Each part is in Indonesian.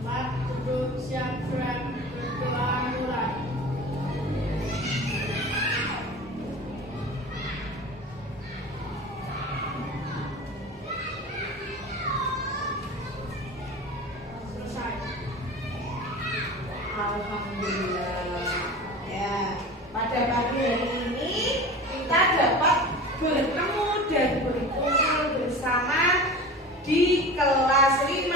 Tempat duduk siap gerak, berdoa mulai. Selesai. Alhamdulillah. Ya, pada pagi hari ini kita dapat bertemu dan berkumpul bersama di kelas 5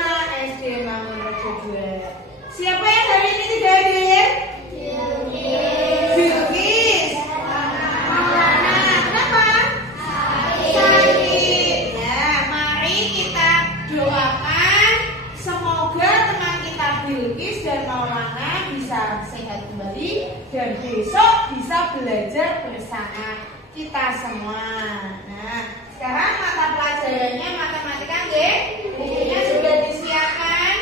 SD Mangunrejo 2. Siapa yang hari ini tidak hadir? Bilqis. Kenapa? Sakit. Ya, mari kita doakan semoga teman kita Bilqis dan Maulana bisa sehat kembali dan besok bisa belajar bersama kita semua. Nah, sekarang mata pelajarannya matematika, nggih? Bukunya sudah disiapkan.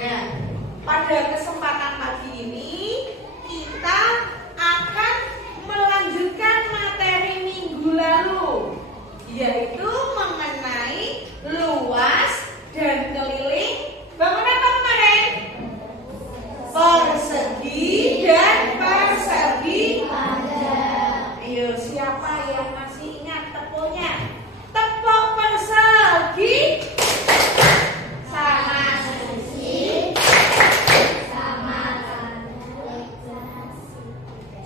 Nah, pada kesempatan pagi ini kita akan melanjutkan materi minggu lalu, yaitu mengenai luas dan keliling. Bangunan apa kemarin? Persegi dan persegi panjang. Ayo, siapa yang masih ingat tepuknya? Tepuk persegi sama sisi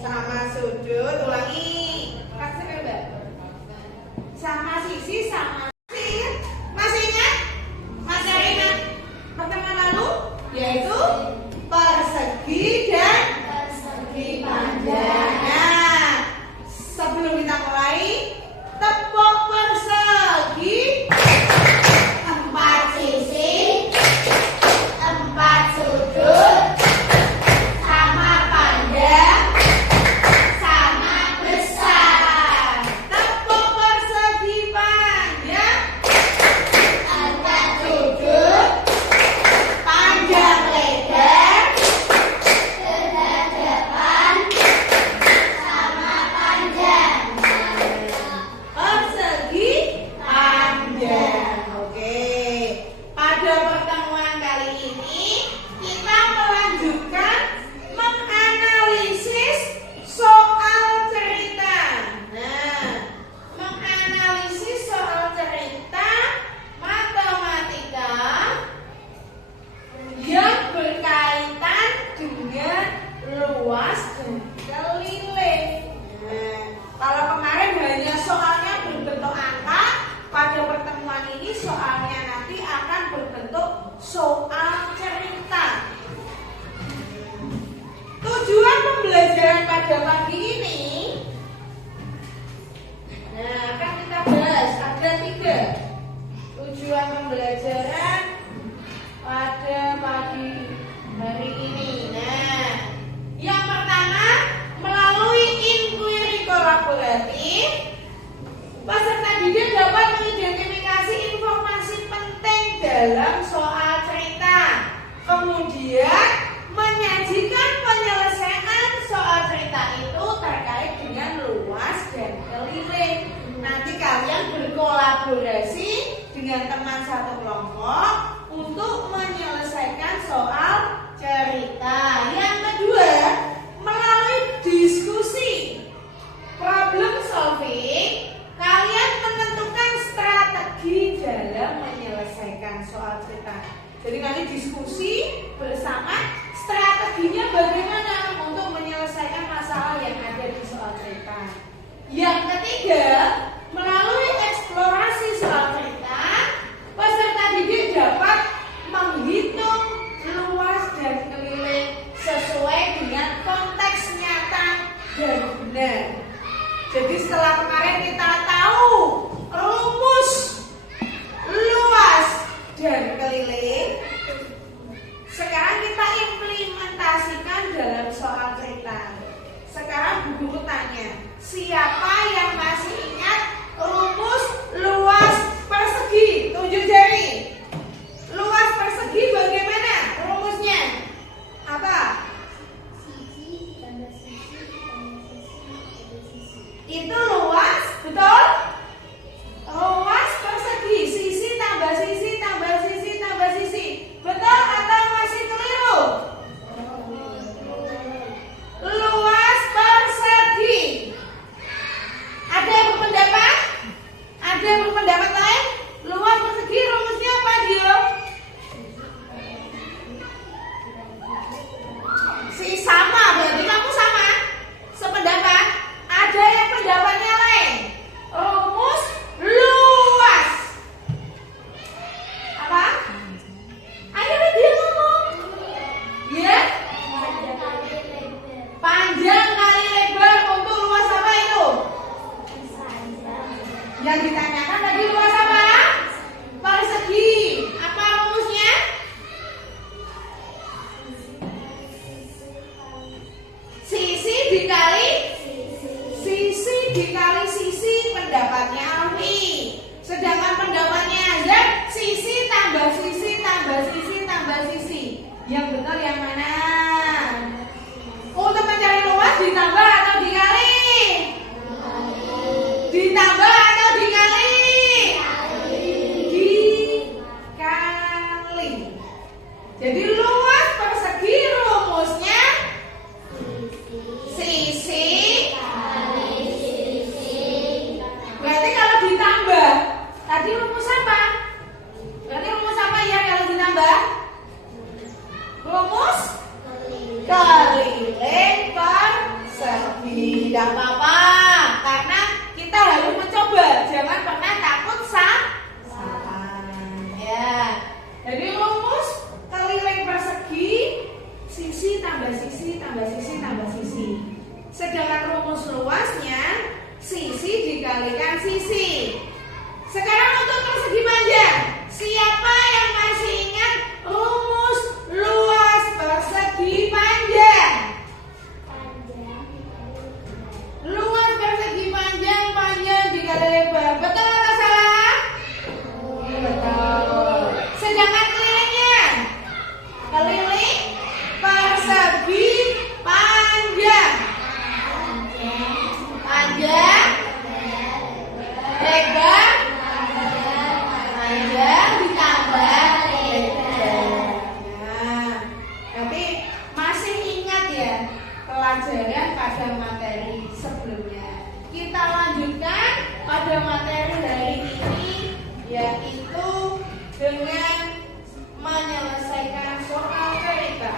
sama sudut. Ulangi. Kasih Mbak. Sama sisi sama sisi. Masih ingat? Masih ingat pertemuan lalu? Yaitu persegi dan persegi panjang. Nah, sebelum kita mulai, tepuk persegi, 4 sisi, 4 sudut, sama panjang, sama besar. Tepuk persegi panjang, 4 sudut, panjang lebar, depan sama panjang. Persegi panjang. Oke. Pada pertemuan kali ini kita melanjutkan menganalisis soal cerita. Nah, menganalisis soal cerita matematika yang berkaitan dengan luas dan keliling. Nah, kalau kemarin hanya soalnya berbentuk angka, pada pertemuan ini soalnya nanti akan berbentuk soal cerita. Tujuan pembelajaran pada pagi ini, nah, akan kita bahas ada 3 tujuan pembelajaran pada pagi hari ini. Nah, yang pertama, melalui inquiry kolaboratif, peserta didik dapat mengidentifikasi informasi penting dalam soal cerita, kemudian menyajikan penyelesaian soal cerita itu terkait dengan luas dan keliling. Nanti kalian berkolaborasi dengan teman satu kelompok untuk menyelesaikan soal cerita. Yang kedua, melalui diskusi problem solving, kalian menentukan strategi dalam menyelesaikan soal cerita. Jadi nanti diskusi bersama strateginya bagaimana untuk menyelesaikan masalah yang ada di soal cerita. Yang ketiga, melalui eksplorasi soal cerita, peserta didik dapat menghitung luas dan keliling sesuai dengan konteks nyata dan benar. Jadi setelah kemarin kita tahu rumus luas dan keliling, sekarang kita implementasikan dalam soal cerita. Sekarang Bu Guru tanya, siapa yang masih ingat rumus luas persegi? Tunjuk jari. Luas persegi bagaimana rumusnya? Apa? Itu luas, betul? Yang ditanyakan tadi luas apa? Persegi. Apa rumusnya? Sisi dikali sisi pendapatnya Alfi. Sedangkan pendapatnya Azhar sisi tambah sisi tambah sisi tambah sisi. Yang benar yang mana? Untuk mencari luas ditambah atau dikali? Ditambah atau dikali? Dikali. Jadi luas persegi rumusnya sisi. Berarti kalau ditambah, tadi rumus apa? Berarti rumus apa ya kalau ditambah? Rumus keliling persegi. Tidak apa-apa, karena kita harus mencoba. Jangan pernah takut salah. Ya. Jadi rumus keliling persegi, sisi tambah sisi tambah sisi tambah sisi. Sedangkan rumus luasnya sisi dikalikan sisi. Sekarang untuk persegi panjang, siapa yang masih ingat rumus luas persegi panjang? Luas persegi panjang, panjang dikali lebar. Betul atau salah? Betul. Sedangkan kelilingnya, keliling persegi panjang. Panjang, lebar, panjang ditambah lebar. Nah, nanti masih ingat ya pelajaran pada materi sebelumnya. Kita lanjutkan pada materi hari ini, yaitu dengan menyelesaikan soal verika.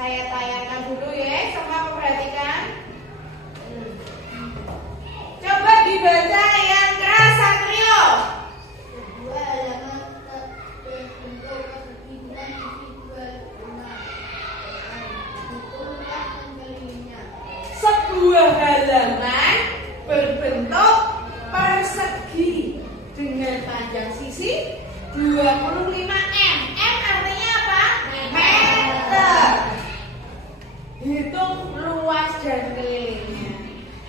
Saya tayangkan dulu ya, semua perhatikan. Coba dibaca yang keras, Satrio. Sebuah halaman berbentuk persegi dengan panjang sisi 25 m. M artinya apa? Meter. Hitung luas dan kelilingnya.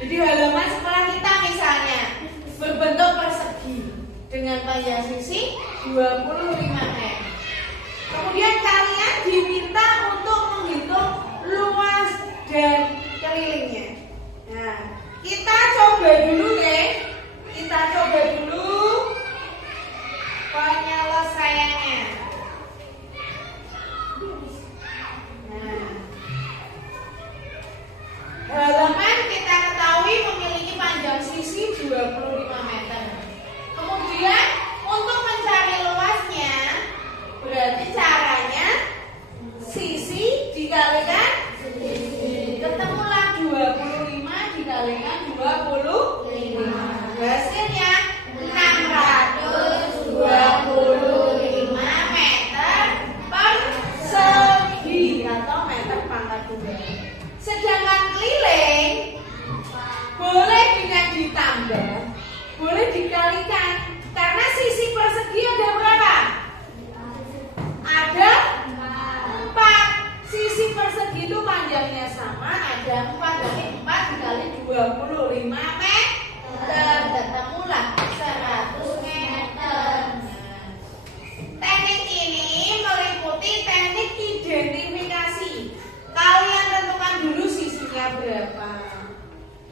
Jadi halaman sekolah kita misalnya berbentuk persegi dengan panjang sisi 25 m. Kemudian kalian diminta untuk menghitung luas dan kelilingnya. Nah, kita coba dulu ya. Kita coba dulu penyelesaiannya. Nah, halaman kita ketahui memiliki panjang sisi 25 meter. Kemudian untuk mencari luasnya, berarti caranya sisi dikalikan sisi. Ketemulah 25 dikalikan 25. Hasilnya 625 meter persegi atau meter pangkat 2. Sedangkan keliling boleh dengan ditambah, boleh dikalikan. Karena sisi persegi ada berapa? Ada 4. Sisi persegi itu panjangnya sama, ada 4. Berarti 4 dikali 25 meter. Ketemulah 100 meter. Teknik ini meliputi teknik identifikasi. Kalian tentukan dulu sisinya berapa.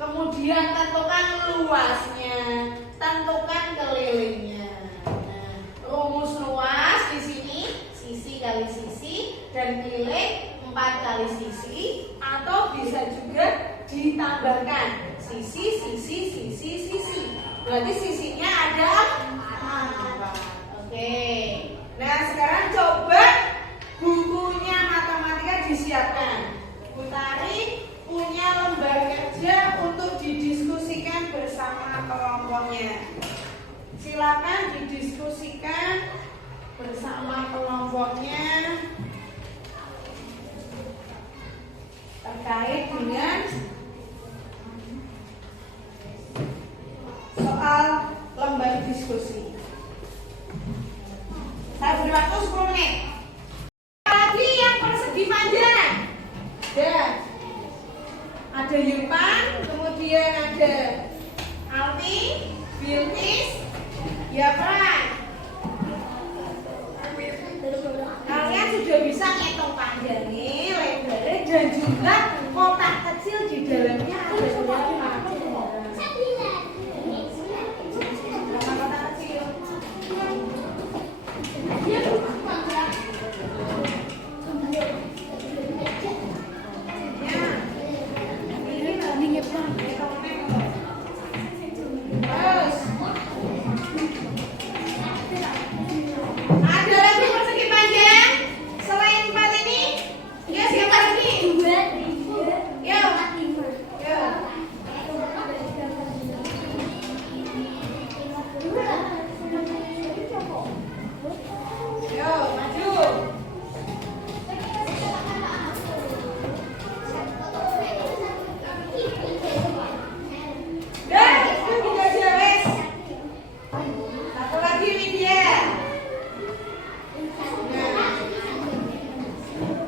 Kemudian tentukan luasnya, tentukan kelilingnya. Nah, rumus luas di sini sisi kali sisi dan keliling 4 kali sisi, atau bisa juga ditambahkan sisi sisi sisi sisi. Berarti sisinya ada 4. Oke. Nah, sekarang coba bukunya matematika disiapkan. Bu Tari punya lembar kerja untuk didiskusikan bersama kelompoknya. Silakan didiskusikan bersama kelompoknya terkait dengan soal lembar diskusi. Saya beri waktu 10 menit. Lagi yang persegi panjang. Ada Yulpan, kemudian ada Alfi, Bilqis, Yapran. Kalian sudah bisa ngitung panjangnya, lebarnya, dan juga kotak kecil di dalamnya ada berapa? Kotak kecil. Ada lagi persegi panjang selain 4 ini? Ya, siapa lagi? Ya. Ya. Yo, maju. Dan itu aja wes. Satu lagi Widya.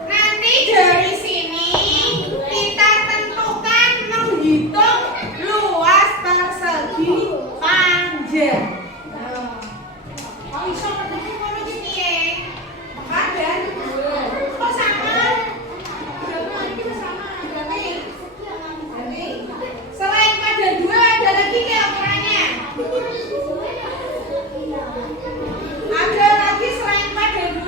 Nanti dari sini kita tentukan menghitung luas persegi panjang. Oh, iso ketemu ngono iki piye? Panjang. Kok sama? Berapa ini sama? Berapa? Selain pada 2 ada lagi nggak ukurannya? Ada lagi selain pada 2?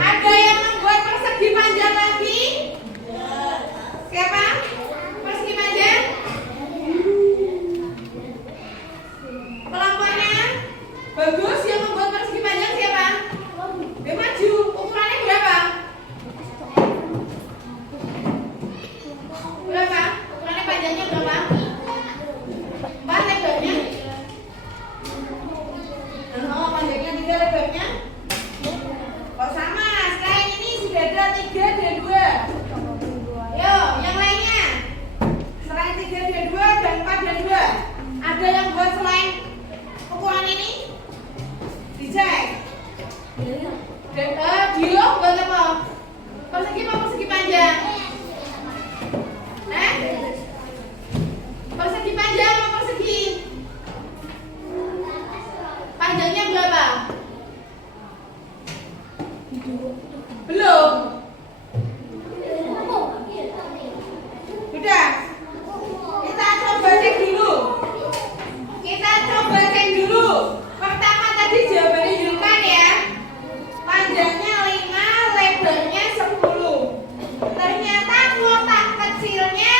Ada yang membuat persegi panjang lagi? Siapa? Persegi panjang? Kelompoknya bagus, yang membuat persegi panjang siapa? Dia maju. Ukurannya berapa? Berapa? Ukurannya panjangnya berapa? 4 lebarnya? Oh, panjangnya 3 lebarnya? Oh sama, selain ini sudah ada 3 dan 2. Yo, yang lainnya. Selain 3 dan 2 dan 4 dan 2. Ada yang buat selain ukuran ini? Dicek. Dan Dio buat apa? Persegi apa persegi panjang? Persegi panjang apa persegi? Panjangnya berapa? Belum. Sudah. Kita coba cek dulu. Pertama tadi jawabannya Yulkan ya. Panjangnya 5, lebarnya 10. Ternyata kotak kecilnya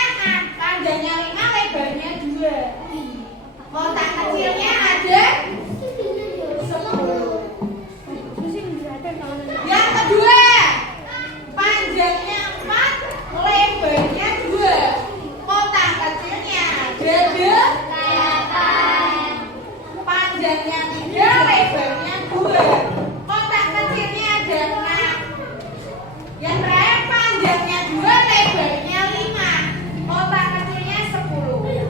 panjangnya 5, lebarnya 2. Kotak kecilnya ada 10. Yang kedua, panjangnya 4, lebarnya 2. Kotak kecilnya ada 8. Panjangnya 3, lebarnya 2. Kotak kecilnya ada 6. Yang terakhir panjangnya 2, lebarnya 5. Kotak kecilnya 10.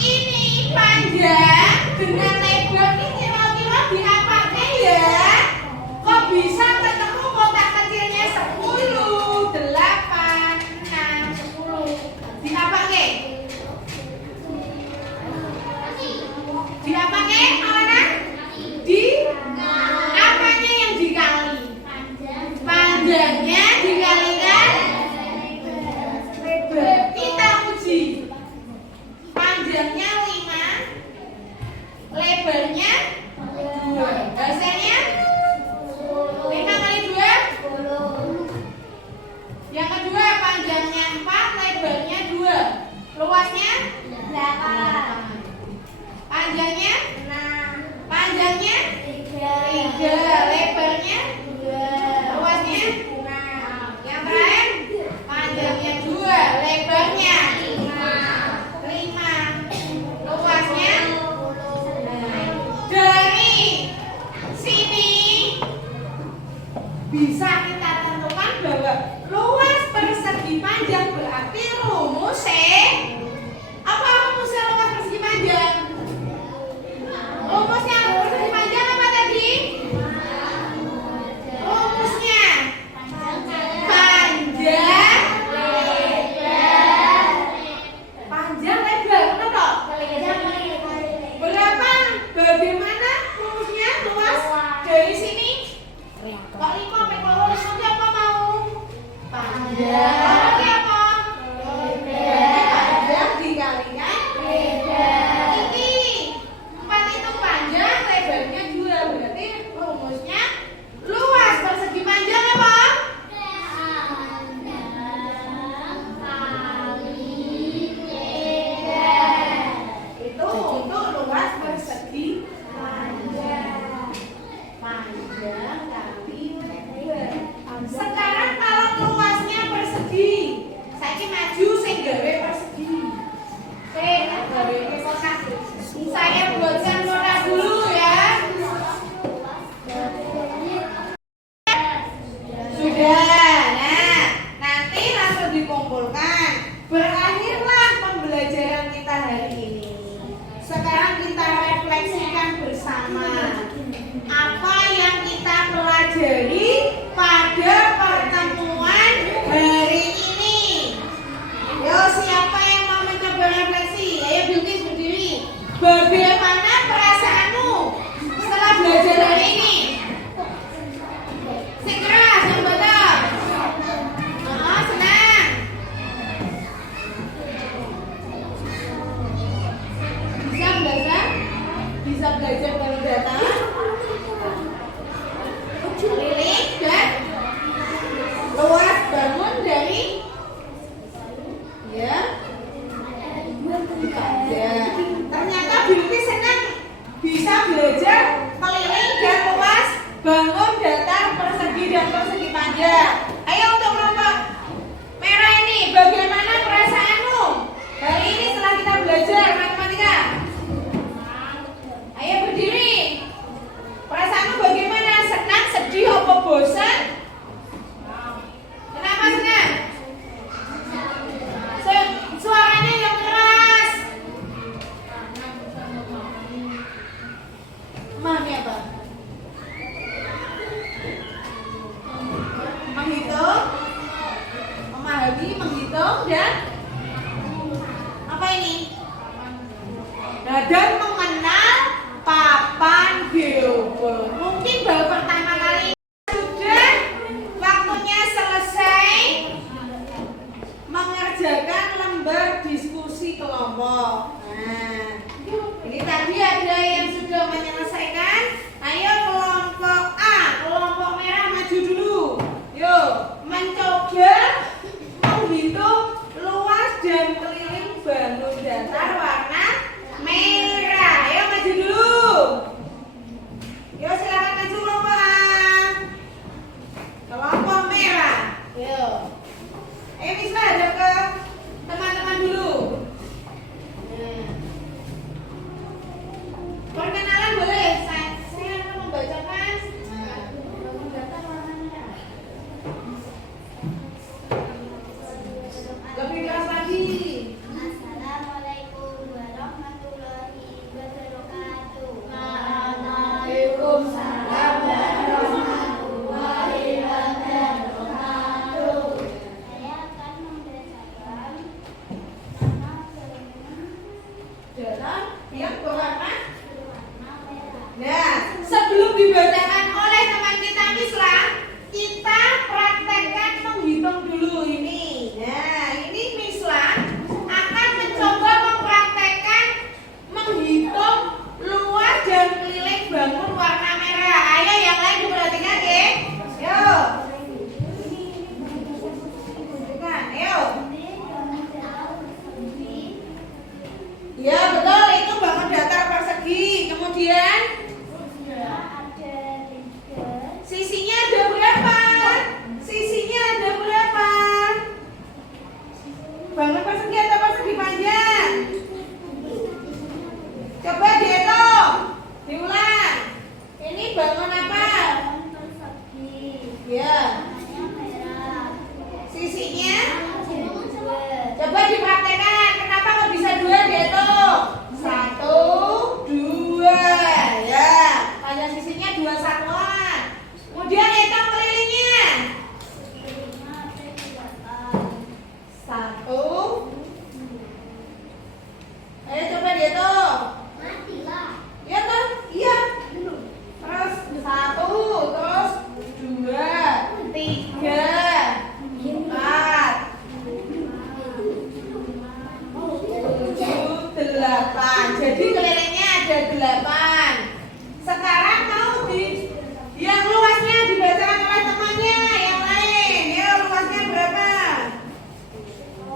Ini panjang dengan lebar ini kira-kira diapakan ya? Kok bisa ketemu kotak kecilnya 10, 8, 6, 10? Diapakan? Diapakan, Alana? Di apanya yang dikali? Panjangnya dikalikan lebar. Kita uji. Panjangnya 5, lebarnya 2. Hasilnya 5 kali 2? Yang kedua, panjangnya 4, lebarnya 2. Luasnya 8. Panjangnya 6. Panjangnya 3, lebarnya 2. Luasnya 6. Yang terakhir, panjangnya 2, lebarnya 5. Luasnya 10. Dari sini bisa kita tentukan bahwa luas persegi panjang berarti rumusnya sekarang kita refleksikan bersama. Apa yang kita pelajari pada pertemuan hari ini? Yo, siapa yang mau mencoba refleksi? Ayo Bilkis berdiri. Bagaimana perasaanmu setelah belajar hari ini? Segera, yang betul. Oh, senang. Bisa belajar dari data, keliling dan luas bangun dari ya. Ternyata Bilkis senang bisa belajar keliling dan luas bangun datar persegi dan persegi panjang. Ayo untuk kelompok merah ini, bagaimana perasaanmu hari ini setelah kita belajar matematika? Ayo berdiri. Perasaanmu bagaimana? Senang, sedih, apa bosan? Kenapa senang? Suaranya yang keras. Mami apa? Menghitung, memahami, menghitung dan apa ini? Dan mengenal papan geometri. Mungkin baru pertama kali sudah waktunya selesai mengerjakan lembar diskusi kelompok. Nah, ini tadi ada yang sudah menyelesaikan. Ayo kelompok A, kelompok merah maju dulu. Yuk, mencoba menghitung luas dan keliling bangun datar warna merah. Ayo maju dulu. Yuk silakan maju kelompok A. Kelompok merah. Yuk. Ayo bisa ada ke teman-teman dulu. Perkenalan boleh. Saya akan membacakan bangun datar warna merah. Lebih keras lagi. Assalamualaikum warahmatullahi wabarakatuh. Waalaikumsalam warahmatullahi wabarakatuh. Saya akan membacakan nama Dalam yang berwarna. berwarna merah. Nah, sebelum dibacakan oleh teman kita Misla, kita praktekkan menghitung dulu ini. Nah, ini Misla akan mencoba mempraktekkan menghitung luas dan keliling bangun warna merah. Ayo yang lain diperhatikan ya. Yuk. Perhatikan, ayo. Ya betul, itu bangun datar persegi. Kemudian sisinya ada berapa? Sisinya ada berapa? Bangun persegi atau persegi panjang? Coba dihitung. Diulang. Ini bangun apa? Ya. Sisinya? Coba dipraktekkan. Kenapa kok bisa 2 dihitung? 1, 2. Ya. Panjang sisinya 2 satuan. Kemudian hitung kelilingnya. 1. Ayo coba dihitung. Iya kan? Iya. Terus 1, terus 2, 3, 4, 7, 8. Jadi kelilingnya ada 8. Sekarang mau yang luasnya dibacakan oleh temannya yang lain. Ya, luasnya berapa?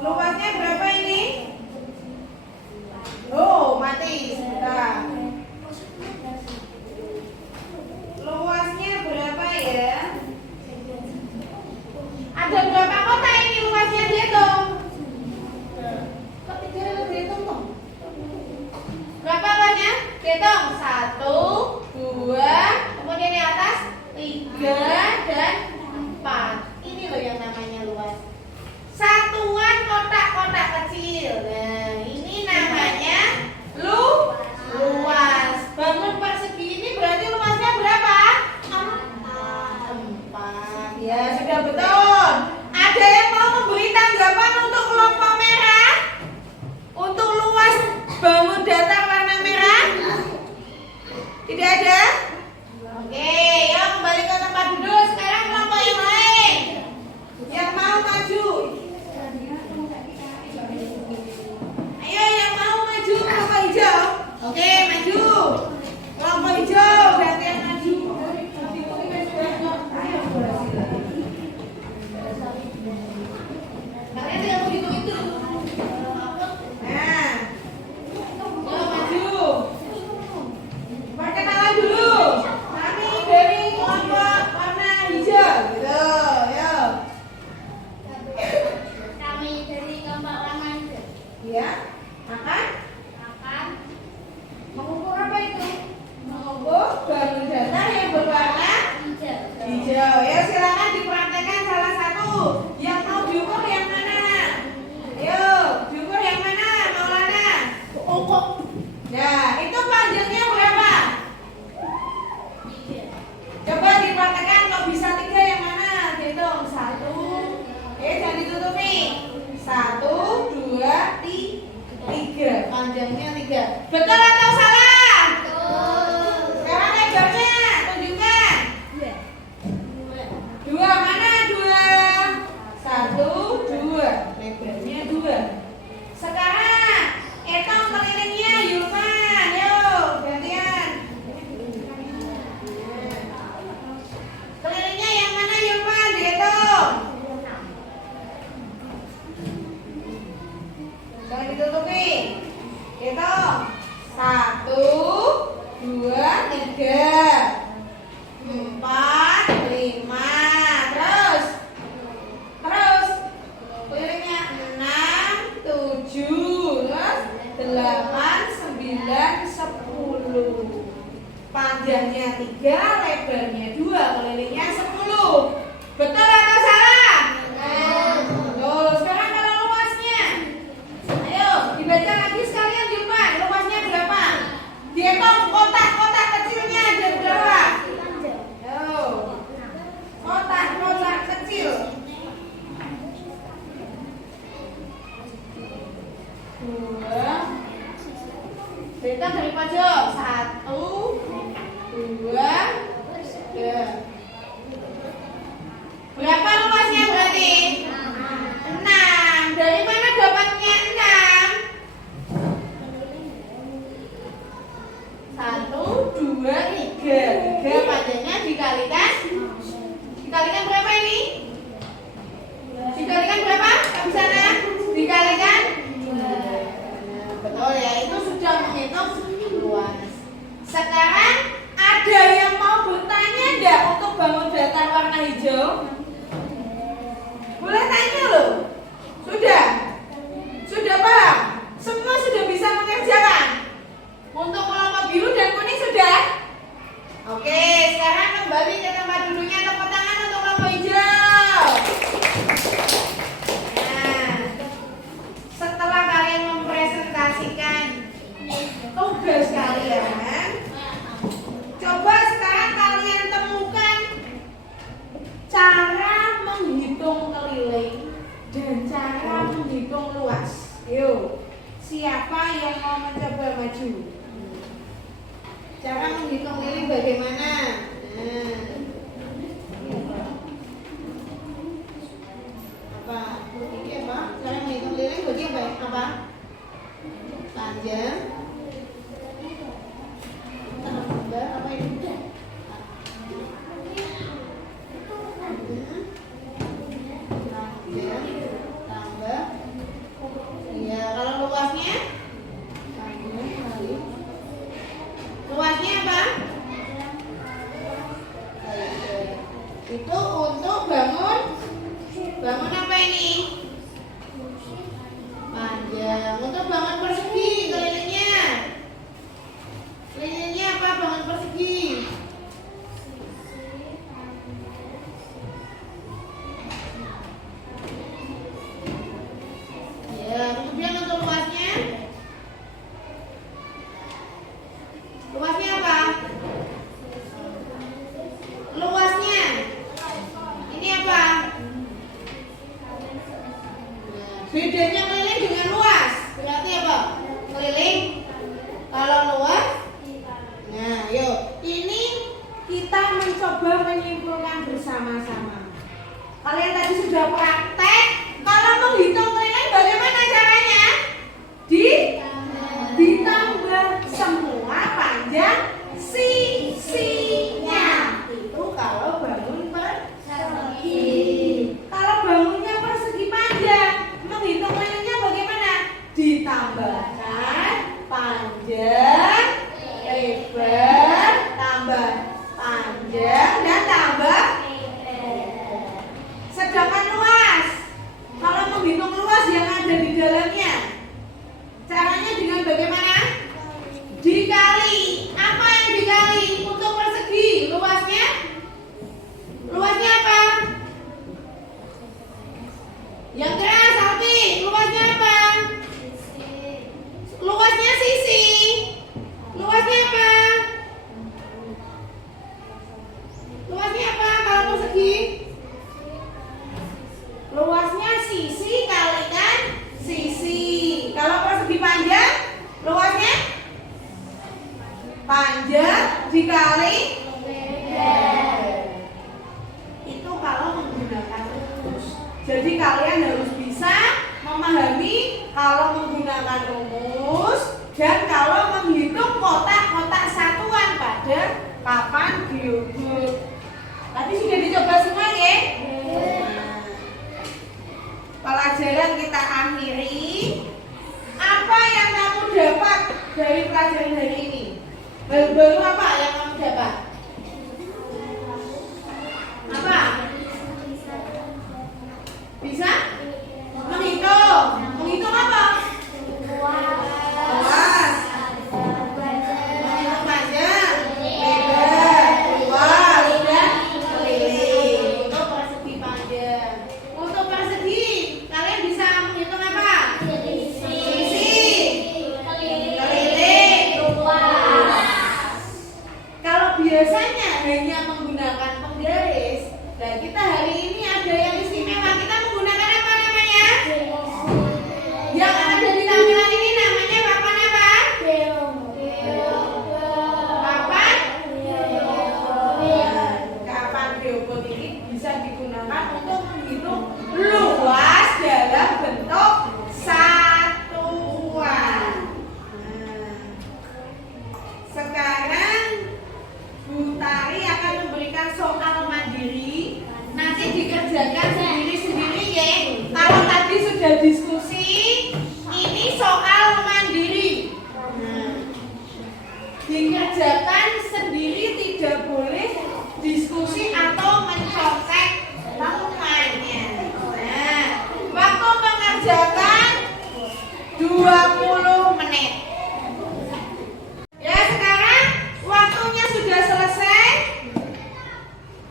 Luasnya berapa ini? Oh, mati sebentar. Luasnya berapa ya? Ada berapa kota ini luasnya dihitung? Ketiga dihitung dong. Berapa luasnya? Dihitung 1, 2, kemudian di atas 3 dan 4. Ini loh yang namanya luas. Satuan kotak-kotak kecil. Nah, ini namanya luas. Oke, maju. Kelompok hijau, gantian maju. Kalian tidak begitu itu. Nah, yuk maju. Perkenalan dulu. Kami dari kelompok warna hijau, gitu. Yuk. Kami dari kelompok warna hijau. Ya, makan. Makan. Mengukur apa itu? Mengukur bangun datar yang berwarna Hijau. hijau. Ya, silakan dipraktekkan salah satu. Yang mau diukur yang mana? Ayo, diukur yang mana, Maulana? Ukur. Ya, itu panjangnya berapa? 3. Coba dipraktekkan kalau bisa 3 yang mana? Hitung 1. Jangan ditutupi. 1, 2, 3. Panjangnya 3. Betul atau salah? Sekarang lebarnya tunjukkan. 2 mana 2? 1, 2. Lebarnya 2. Sekarang hitung kelilingnya Yulman. Yuk, gantian. Kelilingnya yang mana Yulman? Dihitung. Jangan ditutupi. Hitung. 1, 2, 3, 4, 5. Terus kelilingnya 6, 7, terus 8, 9, 10. Panjangnya 3, lebarnya 2, kelilingnya 10. Betul atau salah? Betul. Sekarang kalau luasnya, ayo dibaca lagi sekalian Yulman. Luasnya berapa? Dihitung kotak-kotak kecilnya ada berapa? Ayo. Kotak-kotak kecil. 2. Berikan dari pojok. 1, 2, 3. Berapa luasnya berarti? 6. Dari mana dapatnya 6? 1, 2, 3. 3 panjangnya dikalikan. Dikalikan berapa ini? Dikalikan berapa? Di sana? Dikalikan? Betul ya, itu sudah menghitung luas. Sekarang ada yang mau bertanya enggak untuk bangun datar warna hijau? Boleh tanya loh. Sudah? Sudah paham? Semua sudah bisa mengerjakan? Untuk kelompok biru dan kuning sudah? Oke, sekarang kembali ke tempat duduknya. Tepuk tangan untuk kelompok hijau. Nah, setelah kalian mempresentasikan tugas kalian, coba sekarang kalian temukan cara menghitung keliling dan cara menghitung luas. Yuk, siapa yang mau mencoba maju? Cara menghitung keliling bagaimana? Apa? Ini apa? Cara menghitung keliling bagaimana? Apa? Panjang. Tambah apa ini? Tambah. Ya, kalau luasnya? Luasnya apa? Itu untuk bangun apa ini? Panjang. Untuk bangun persegi kelilingnya. Kelilingnya apa bangun persegi? Ya, kemudian untuk luasnya? Luasnya apa? Luasnya. Ini apa? Bedanya keliling dengan luas. Berarti apa? tambahkan panjang, lebar, tambah panjang dan tambah. Sedangkan luas, kalau menghitung luas yang ada di dalamnya, caranya dengan bagaimana? Dikali. Apa yang dikali? Untuk persegi luasnya? Luasnya apa? Yang keras, Alfi. Luasnya apa? Luasnya sisi. Luasnya apa? Luasnya apa kalau persegi? Luasnya sisi kalikan sisi. Kalau persegi panjang, luasnya panjang dikali itu kalau menggunakan rumus. Jadi kalian harus bisa memahami kalau menggunakan rumus dan kalau menghitung kotak-kotak satuan pada papan geoboard. Tadi sudah dicoba semua ya? Pelajaran kita akhiri. Apa yang kamu dapat dari pelajaran hari ini? Baru-baru apa yang kamu dapat? Apa? Bisa? Menghitung. Menghitung apa? Luas. Menghitung panjang, lebar, luas, dan keliling. Untuk persegi panjang. Untuk persegi, kalian bisa menghitung apa? Sisi, keliling, luas. Kalau biasanya hanya menggunakan penggaris, dan kita hari ini ada yang istimewa. Kita menggunakan apa namanya? Yang ada di tampilan ini namanya papan apa? Papan papan geoboard ini bisa digunakan untuk menghitung luas dalam bentuk satuan. Sekarang Bu Tari akan memberikan soal mandiri. Nanti dikerjakan sendiri-sendiri ya. Kalau tadi sudah diskusi, ini soal mandiri. Dikerjakan sendiri, tidak boleh diskusi atau mencontek temannya. Nah, waktu mengerjakan 20 menit. Ya, sekarang waktunya sudah selesai.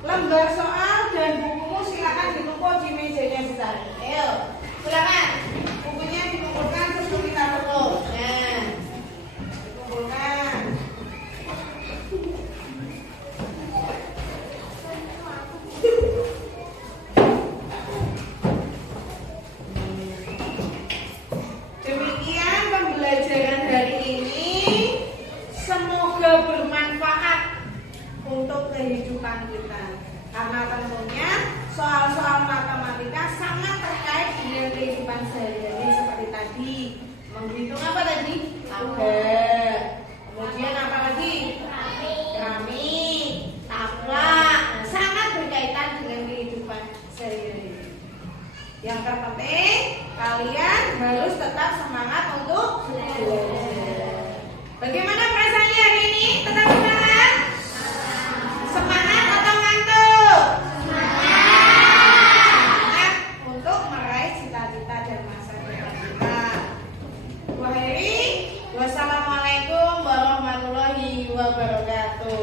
Lembar soal dan bukumu silakan ditumpuk di mejanya Bu Tari. Ayo, silakan. Bukunya dikumpulkan sebelum kita tutup. Nah, dikumpulkan. Demikian pembelajaran hari ini. Semoga bermanfaat untuk kehidupan kita. Karena tentunya soal-soal matematika sangat terkait dengan kehidupan sehari-hari seperti tadi. Menghitung apa tadi? Angka. Kemudian apa lagi? Keramik, taplak. Sangat berkaitan dengan kehidupan sehari-hari. Yang terpenting kalian harus tetap semangat untuk belajar. Bagaimana perasaannya hari ini? Tetap semangat? Semangat atau ngantuk? Semangat untuk meraih cita-cita dan masa depan kita. Wassalamualaikum warahmatullahi wabarakatuh.